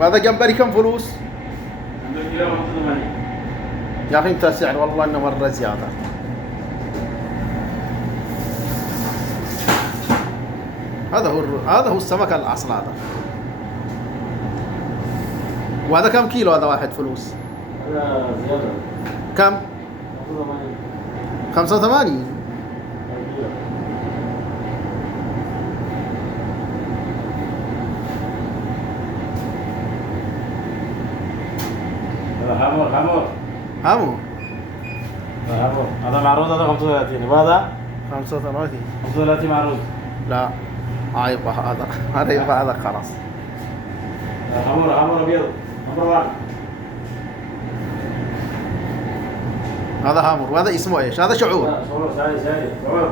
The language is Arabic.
وهذا جمبري كم فلوس؟ الكيلو 85. يا اخي انت سعر والله انه مره زياده. هذا هو السمك الاصل هذا. وهذا كم كيلو هذا واحد فلوس؟ هذا زيادة. كم؟ 85. 85. هذا حمر. هامو هذا معروض، هذا 35. وهذا 35. 35 معروض. لا يبقى هذا يبقى هذا خلاص. حمر ابيض. حمر واحد. هذا هامور وهذا اسمه ايش؟ هذا شعور. لا شعور شعور.